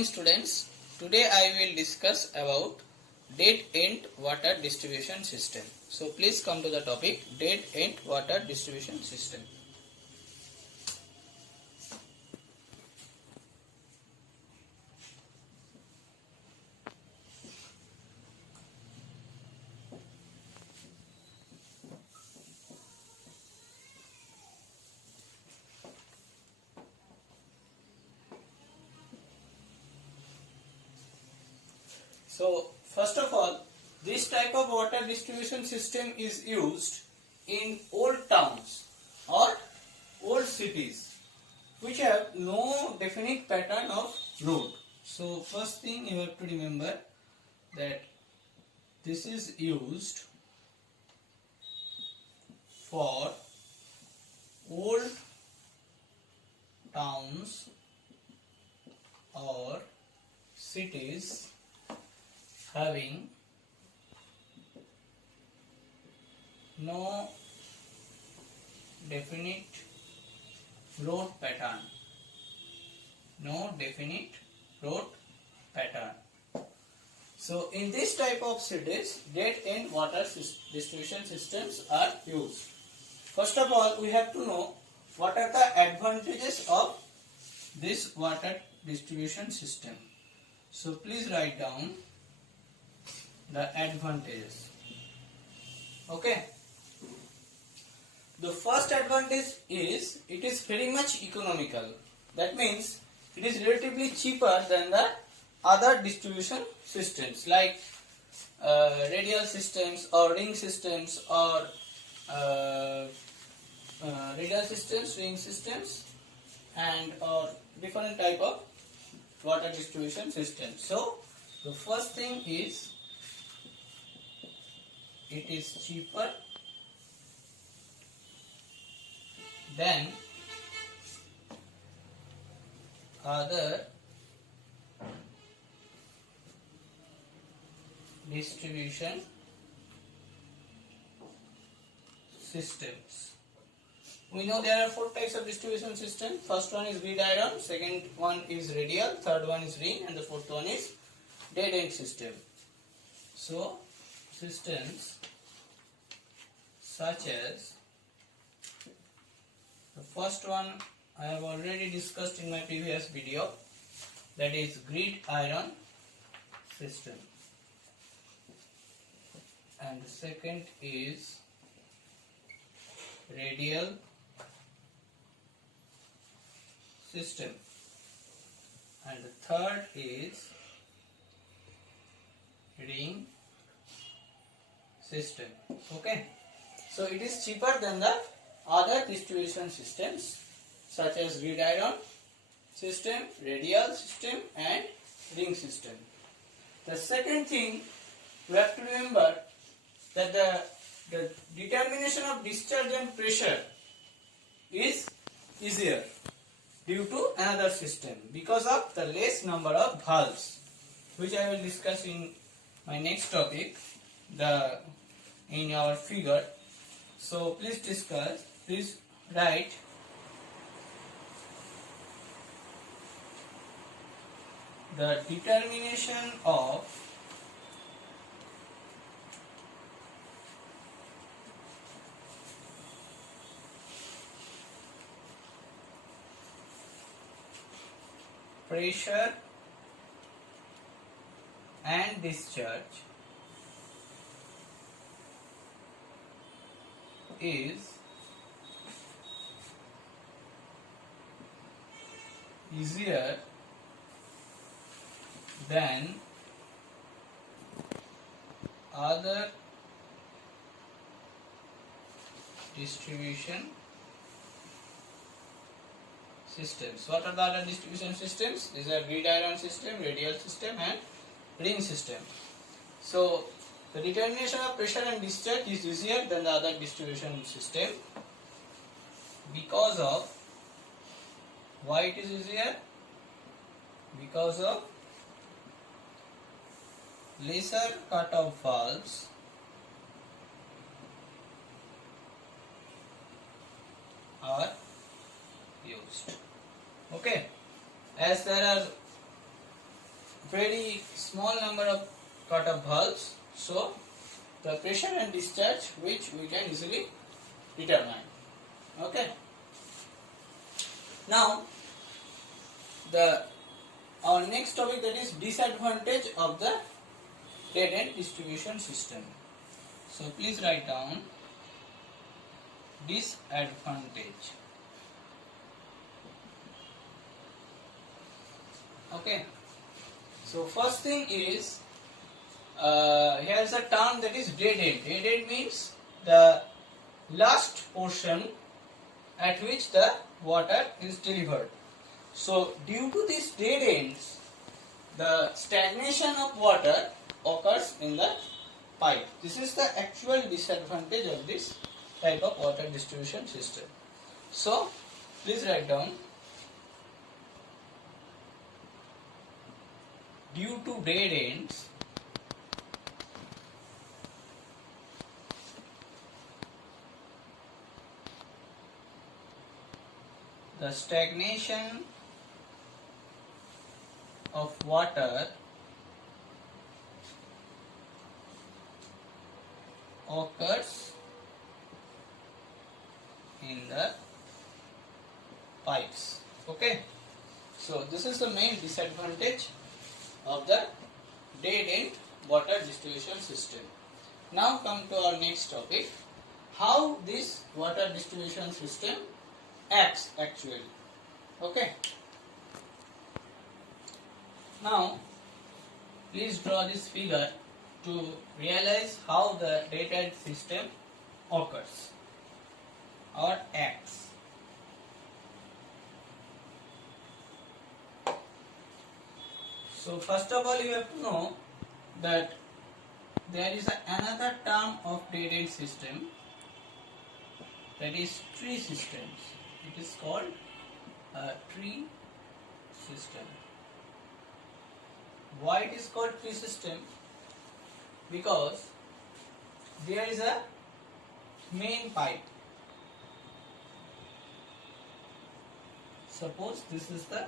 morning students. Today I will discuss about dead end water distribution system. So please come to the topic dead end water distribution system. So first of all, this type of water distribution system is used in old towns or old cities which have no definite pattern of road. So first thing you have to remember that this is used for old towns or cities having no definite road pattern. So in this type of cities, dead end water distribution systems are used. First of all, we have to know what are the advantages of this water distribution system. So please write down the advantages. Okay. The first advantage is it is very much economical. That means it is relatively cheaper than the other distribution systems like radial systems or ring systems or radial systems, ring systems, and or different type of water distribution systems. So the first thing is it is cheaper than other distribution systems. We know there are four types of distribution system. First one is gridiron, second one is radial, third one is ring, and the fourth one is dead end system. So systems such as the first one I have already discussed in my previous video, that is gridiron system, and the second is radial system, and the third is ring system. Okay, so it is cheaper than the other distribution systems such as gridiron system, radial system, and ring system. The second thing we have to remember that the determination of discharge and pressure is easier due to another system because of the less number of valves, which I will discuss in my next topic, in our figure. So please write the determination of pressure and discharge is easier than other distribution systems. What are the other distribution systems? These are gridiron system, radial system, and ring system. So the determination of pressure and discharge is easier than the other distribution system because of, why it is easier? Because of lesser cut-off valves are used. Okay, as there are very small number of cut of valves, so the pressure and discharge which we can easily determine. Okay. Now our next topic, that is disadvantage of the dead end distribution system. So please write down disadvantage. Okay. So first thing is, here is a term that is dead end. Dead end means the last portion at which the water is delivered. So due to these dead ends, the stagnation of water occurs in the pipe. This is the actual disadvantage of this type of water distribution system. So please write down, due to dead ends, the stagnation of water occurs in the pipes. Okay, so this is the main disadvantage of the dead end water distribution system. Now come to our next topic, how this water distribution system acts actually. Okay, now please draw this figure to realize how the dead end system occurs or acts. So first of all, you have to know that there is another term of dead end system, that is tree systems. It is called a tree system. Why it is called tree system? Because there is a main pipe. Suppose this is the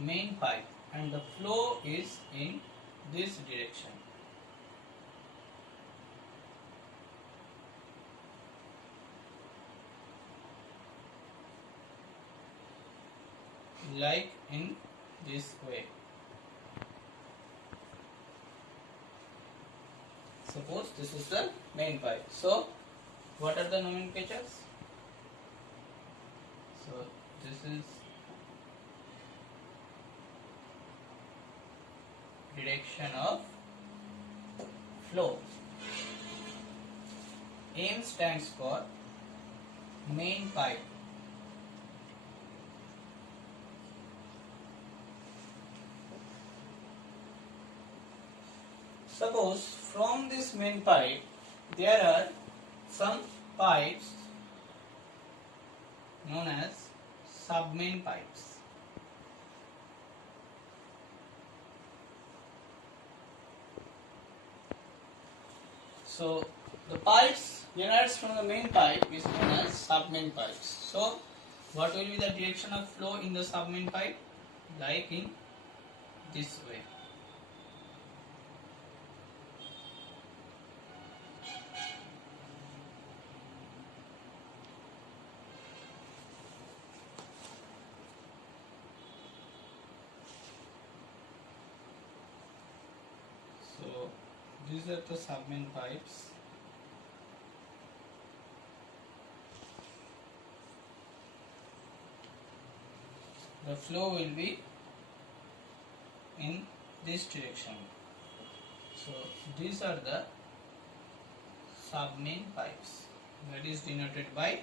main pipe and the flow is in this direction. Like in this way. Suppose this is the main pipe. So what are the nomenclatures? So this is direction of flow. M stands for main pipe. Suppose from this main pipe there are some pipes known as sub-main pipes. So the pipes generates from the main pipe is known as sub-main pipes. So what will be the direction of flow in the sub-main pipe? Like in this way. So these are the sub-main pipes. The flow will be in this direction. So these are the sub-main pipes, that is denoted by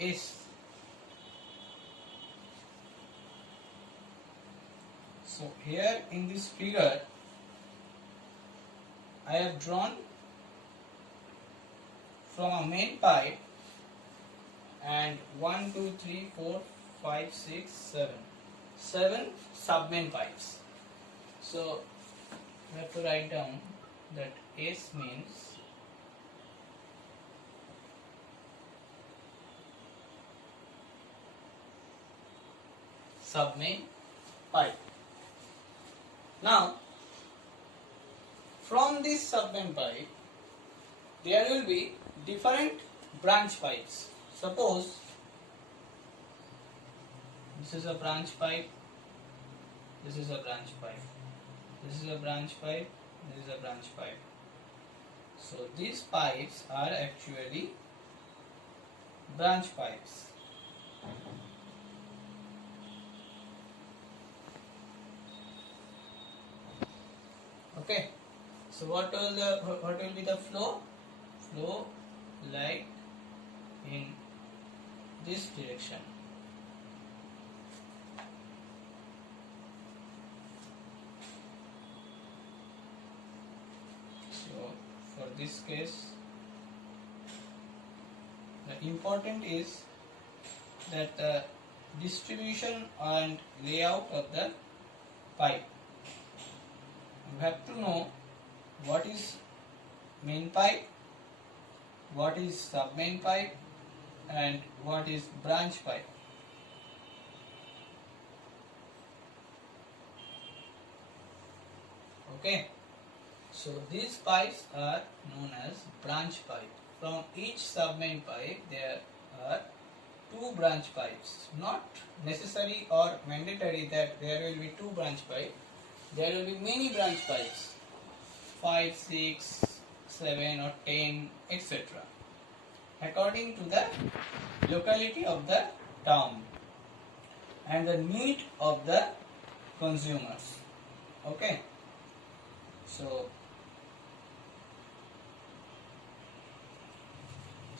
S. So here in this figure I have drawn from a main pipe and 1, 2, 3, 4, 5, 6, 7 sub-main pipes. So we have to write down that S means sub-main pipe. Now, from this submain pipe, there will be different branch pipes. Suppose this is a branch pipe, this is a branch pipe, this is a branch pipe, this is a branch pipe. So these pipes are actually branch pipes. Okay. So what will be the flow? Flow like in this direction. So for this case, the important is that the distribution and layout of the pipe. You have to know what is main pipe, what is sub-main pipe, and what is branch pipe. Okay, so these pipes are known as branch pipe. From each sub-main pipe there are two branch pipes. Not necessary or mandatory that there will be two branch pipes. There will be many branch pipes, 5, 6, 7 or 10, etc. according to the locality of the town and the need of the consumers. Okay, so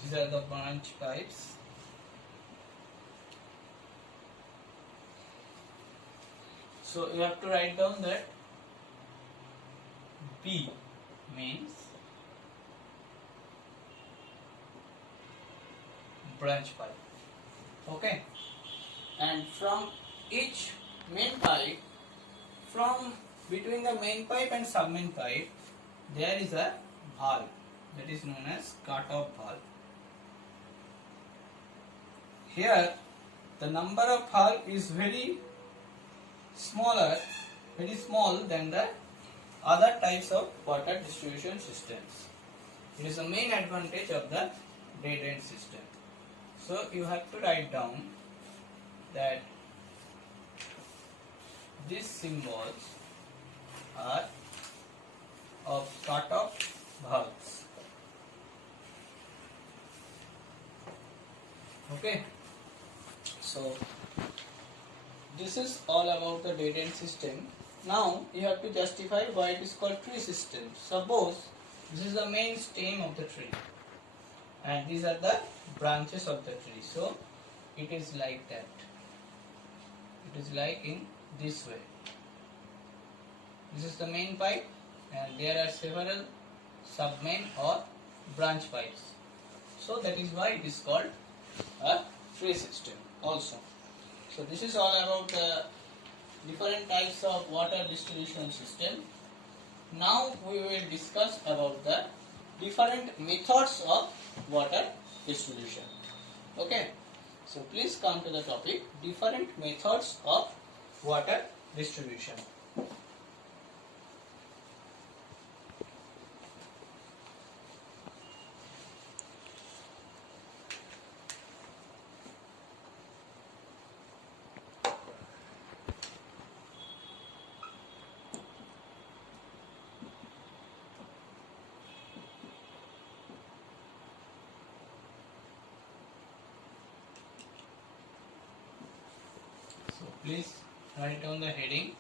these are the branch pipes. So you have to write down that B means branch pipe. Okay, and from each main pipe, from between the main pipe and sub-main pipe, there is a valve that is known as cut-off valve. Here, the number of valve is very small than the other types of water distribution systems. It is the main advantage of the dead end system. So you have to write down that these symbols are of cut-off valves. Okay, so this is all about the dead end system. Now you have to justify why it is called tree system. Suppose this is the main stem of the tree and these are the branches of the tree. So it is like that. It is like in this way. This is the main pipe and there are several sub-main or branch pipes. So that is why it is called a tree system also. So this is all about the different types of water distribution system. Now we will discuss about the different methods of water distribution. Okay, so please come to the topic, different methods of water distribution. So please write down the heading,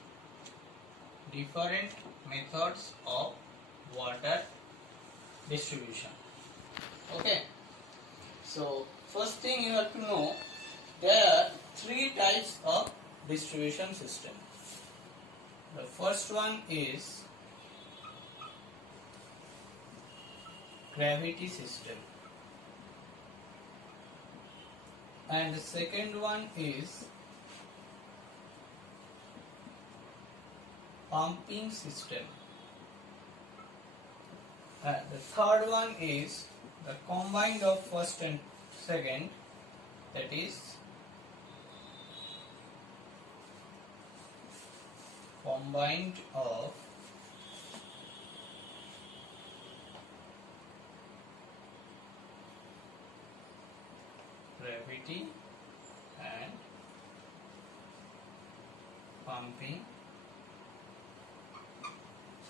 different methods of water distribution. Okay, so first thing you have to know, there are three types of distribution system. The first one is gravity system and the second one is pumping system. The third one is the combined of first and second, that is combined of gravity and pumping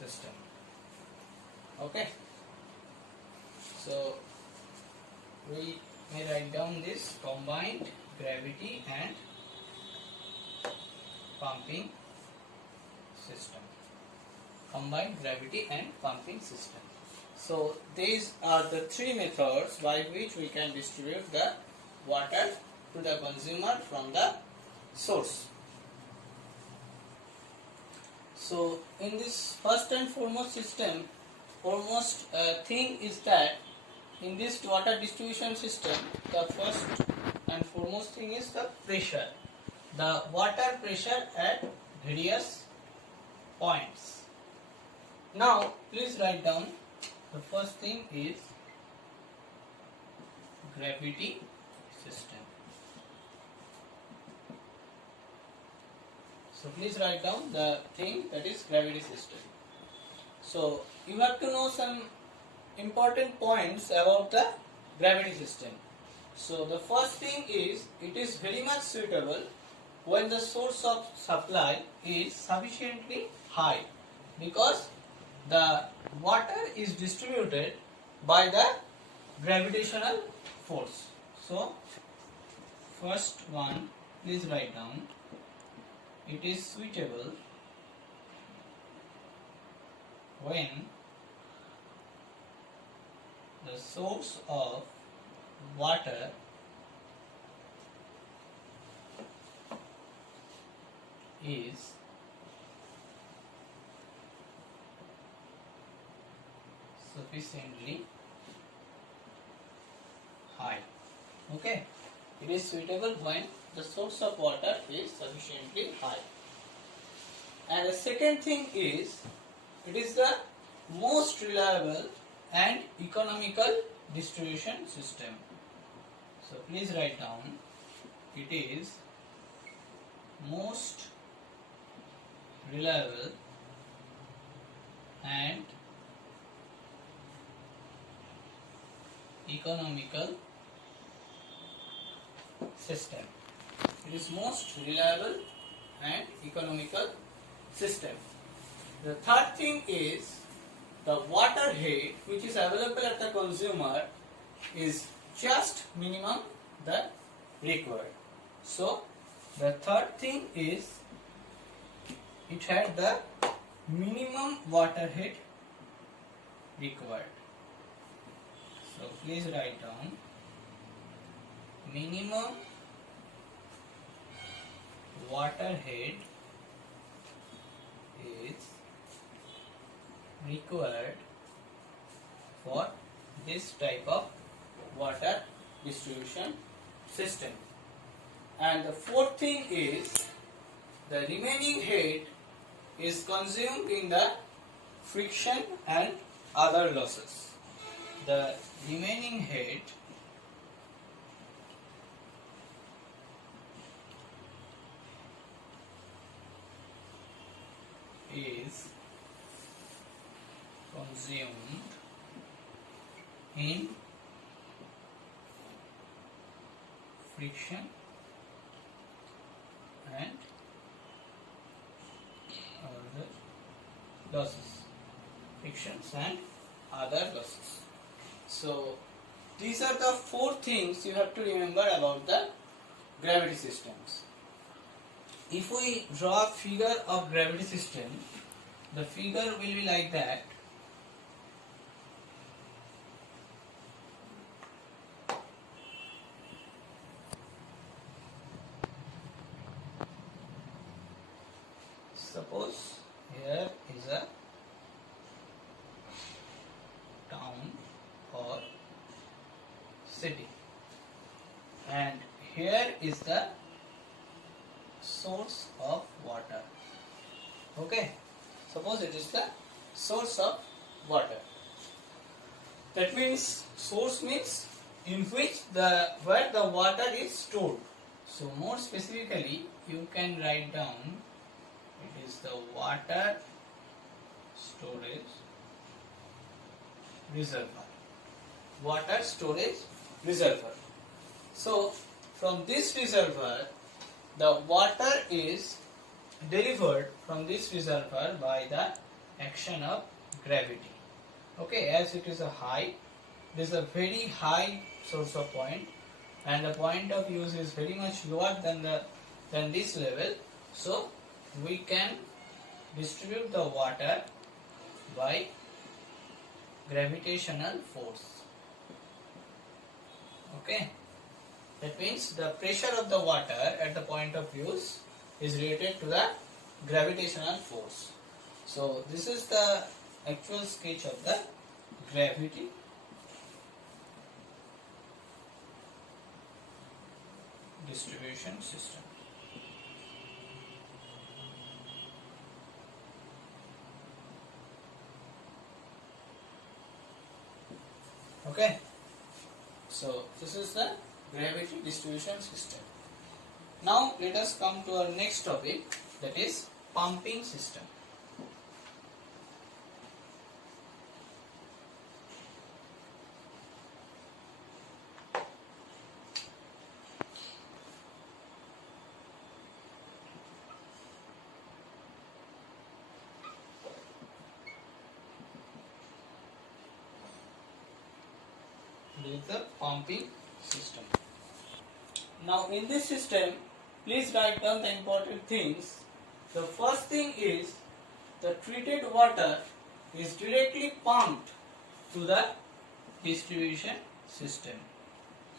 system. Okay, so we may write down this combined gravity and pumping system. Combined gravity and pumping system. So these are the three methods by which we can distribute the water to the consumer from the source. So in this first and foremost system, foremost thing is that in this water distribution system, the first and foremost thing is the pressure. The water pressure at various points. Now please write down, the first thing is gravity system. So please write down the thing that is gravity system. So you have to know some important points about the gravity system. So the first thing is, it is very much suitable when the source of supply is sufficiently high, because the water is distributed by the gravitational force. So first one, please write down, it is suitable when the source of water is sufficiently high. Okay, it is suitable when the source of water is sufficiently high. And the second thing is, it is the most reliable and economical distribution system. So please write down, it is most reliable and economical system. It is most reliable and economical system. The third thing is, the water head which is available at the consumer is just minimum the required. So the third thing is, it had the minimum water head required. So please write down, minimum water head is required for this type of water distribution system. And the fourth thing is, the remaining head is consumed in the friction and other losses. The remaining head is consumed in friction and other losses. Frictions and other losses. So these are the four things you have to remember about the gravity systems. If we draw a figure of gravity system, the figure will be like that. Suppose here is a town or city, and here is the source of water. Okay, suppose it is the source of water. That means, source means in which where the water is stored. So more specifically, you can write down, it is the water storage reservoir. Water storage reservoir. So from this reservoir, the water is delivered from this reservoir by the action of gravity. Okay, as it is a high, this is a very high source of point, and the point of use is very much lower than this level. So we can distribute the water by gravitational force. Okay, that means the pressure of the water at the point of use is related to the gravitational force. So this is the actual sketch of the gravity distribution system. Okay, so this is the gravity distribution system. Now let us come to our next topic, that is pumping system. This is the pumping system. Now in this system, please write down the important things. The first thing is the treated water is directly pumped to the distribution system.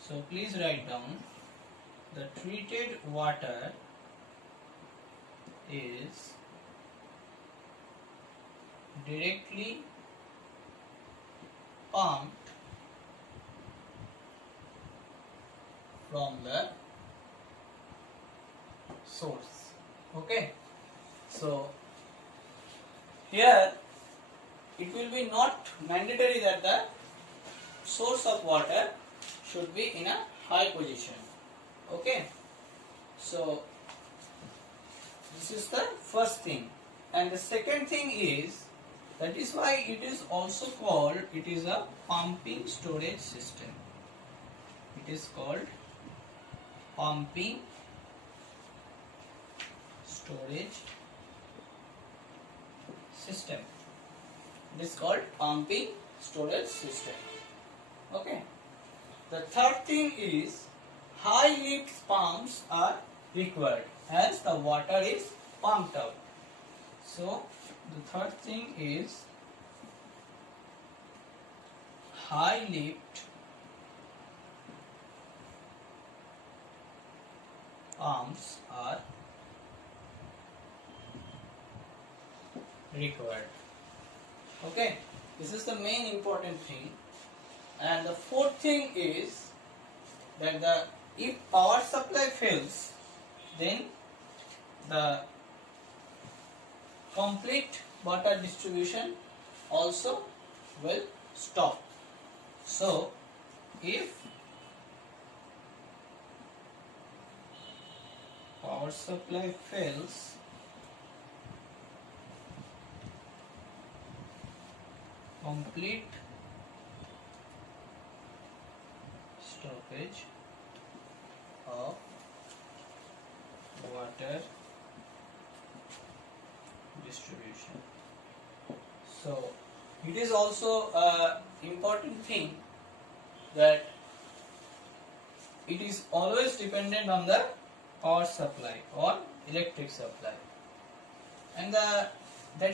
So please write down the treated water is directly pumped from the source. Okay, so here it will be not mandatory that the source of water should be in a high position. Okay, so this is the first thing, and the second thing is, that is why it is also called, it is a pumping storage system. It is called pumping storage system. It is called pumping storage system. Okay. The third thing is high lift pumps are required as the water is pumped out. So the third thing is high lift pumps are required. Okay, this is the main important thing. And the fourth thing is that if power supply fails, then the complete water distribution also will stop. So if power supply fails, complete stoppage of water distribution. So it is also an important thing that it is always dependent on the power supply or electric supply, and that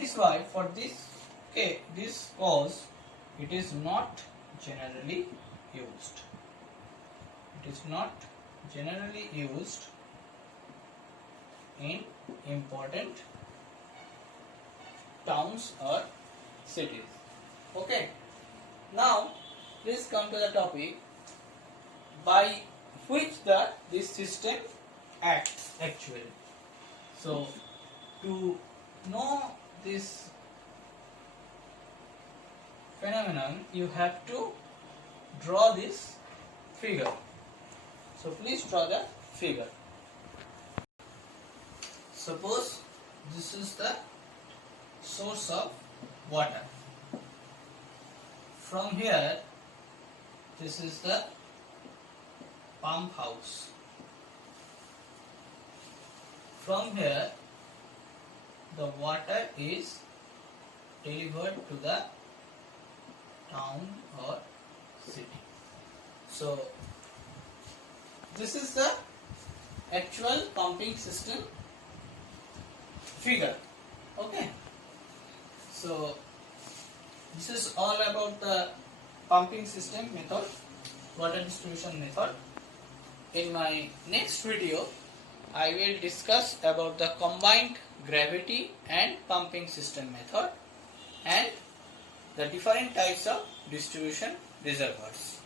is why for this cause it is not generally used. It is not generally used in important towns or cities. Okay. Now please come to the topic by which this system acts actually. So to know this phenomenon, you have to draw this figure. So please draw the figure. Suppose this is the source of water. From here, this is the pump house. From here, the water is delivered to the town or city. So, this is the actual pumping system figure. Okay. So, this is all about the pumping system method, water distribution method. In my next video, I will discuss about the combined gravity and pumping system method and the different types of distribution reservoirs.